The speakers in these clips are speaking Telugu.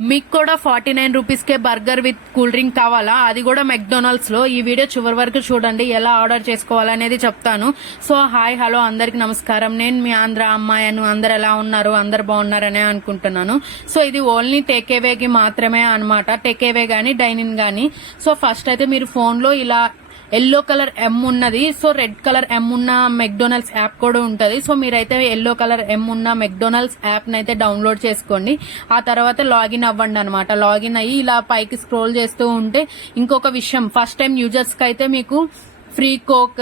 మీకు కూడా 49 రూపీస్కే బర్గర్ విత్ కూల్ డ్రింక్ కావాలా? అది కూడా మెక్డొనాల్డ్స్ లో. ఈ వీడియో చివరి వరకు చూడండి, ఎలా ఆర్డర్ చేసుకోవాలనేది చెప్తాను. సో హాయ్ హలో అందరికి నమస్కారం. నేను మీ ఆంధ్ర అమ్మాయిను. అందరు ఎలా ఉన్నారు? అందరు బాగున్నారనే అనుకుంటున్నాను. సో ఇది ఓన్లీ టేకేవేకి మాత్రమే అనమాట. టేకేవే గానీ డైనింగ్ గానీ. సో ఫస్ట్ అయితే మీరు ఫోన్ లో ఇలా ఎల్లో కలర్ ఎం ఉన్నది, సో రెడ్ కలర్ ఎం ఉన్న మెక్డొనాల్డ్స్ యాప్ కూడా ఉంటది. సో మీరైతే ఎల్లో కలర్ ఎం ఉన్న మెక్డొనాల్డ్స్ యాప్ నైతే డౌన్లోడ్ చేసుకోండి. ఆ తర్వాత లాగిన్ అవ్వండి అనమాట. లాగిన్ అయ్యి ఇలా పైకి స్క్రోల్ చేస్తూ ఉంటే ఇంకొక విషయం, ఫస్ట్ టైం యూజర్స్ కి అయితే మీకు ఫ్రీ కోక్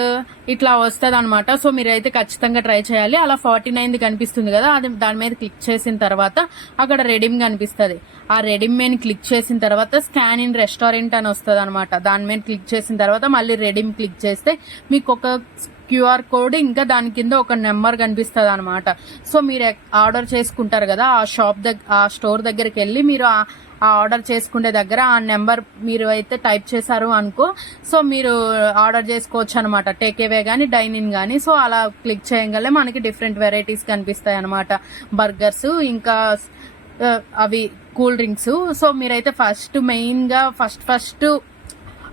ఇట్లా వస్తుంది అనమాట. సో మీరైతే ఖచ్చితంగా ట్రై చేయాలి. అలా 49 కనిపిస్తుంది కదా, అది దాని మీద క్లిక్ చేసిన తర్వాత అక్కడ రెడీమ్ కనిపిస్తుంది. ఆ రెడీమ్ మీద క్లిక్ చేసిన తర్వాత స్కాన్ ఇన్ రెస్టారెంట్ అని వస్తుంది అనమాట. దాని మీద క్లిక్ చేసిన తర్వాత మళ్ళీ రెడీమ్ క్లిక్ చేస్తే మీకు ఒక క్యూఆర్ కోడ్ ఇంకా దాని కింద ఒక నెంబర్ కనిపిస్తుంది అనమాట. సో మీరు ఆర్డర్ చేసుకుంటారు కదా, ఆ ఆ స్టోర్ దగ్గరికి వెళ్ళి మీరు ఆ ఆర్డర్ చేసుకునే దగ్గర ఆ నెంబర్ మీరు అయితే టైప్ చేశారు అనుకో, సో మీరు ఆర్డర్ చేసుకోవచ్చు అనమాట. టేకేవే గానీ డైనింగ్ గానీ. సో అలా క్లిక్ చేయగలే మనకి డిఫరెంట్ వెరైటీస్ కనిపిస్తాయి అనమాట. బర్గర్స్ ఇంకా అవి కూల్ డ్రింక్స్. సో మీరైతే మెయిన్ గా ఫస్ట్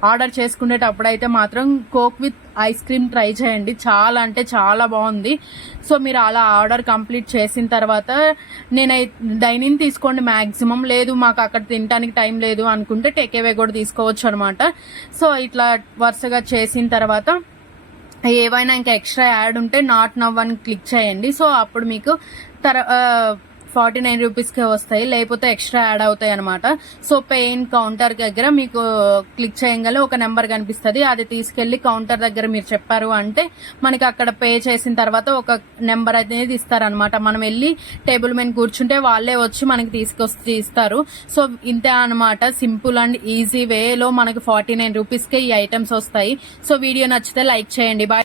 ఆర్డర్ చేసుకునేటప్పుడు అయితే మాత్రం coke with ice cream try చేయండి. చాలా అంటే చాలా బాగుంది. సో మీరు అలా ఆర్డర్ కంప్లీట్ చేసిన తర్వాత డైనింగ్ తీసుకోండి మాక్సిమం. లేదు మాకు అక్కడ తినడానికి టైం లేదు అనుకుంటే టేకేవే కూడా తీసుకోవచ్చు అనమాట. సో ఇట్లా వరుసగా చేసిన తర్వాత ఏవైనా ఇంకా ఎక్స్ట్రా యాడ్ ఉంటే నాట్ నవ్ అని క్లిక్ చేయండి. సో అప్పుడు మీకు 49 రూపీస్కే వస్తాయి, లేకపోతే ఎక్స్ట్రా యాడ్ అవుతాయి అనమాట. సో పేయిన్ కౌంటర్ దగ్గర మీకు క్లిక్ చేయగల ఒక నెంబర్ కనిపిస్తుంది. అది తీసుకెళ్లి కౌంటర్ దగ్గర మీరు చెప్పారు అంటే మనకి అక్కడ పే చేసిన తర్వాత ఒక నెంబర్ అనేది ఇస్తారనమాట. మనం వెళ్ళి టేబుల్ మీద కూర్చుంటే వాళ్ళే వచ్చి మనకి తీసుకొచ్చి ఇస్తారు. సో ఇంతే అనమాట. సింపుల్ అండ్ ఈజీ వేలో మనకి 49 రూపీస్కే ఈ ఐటమ్స్ వస్తాయి. సో వీడియో నచ్చితే లైక్ చేయండి. బాయ్.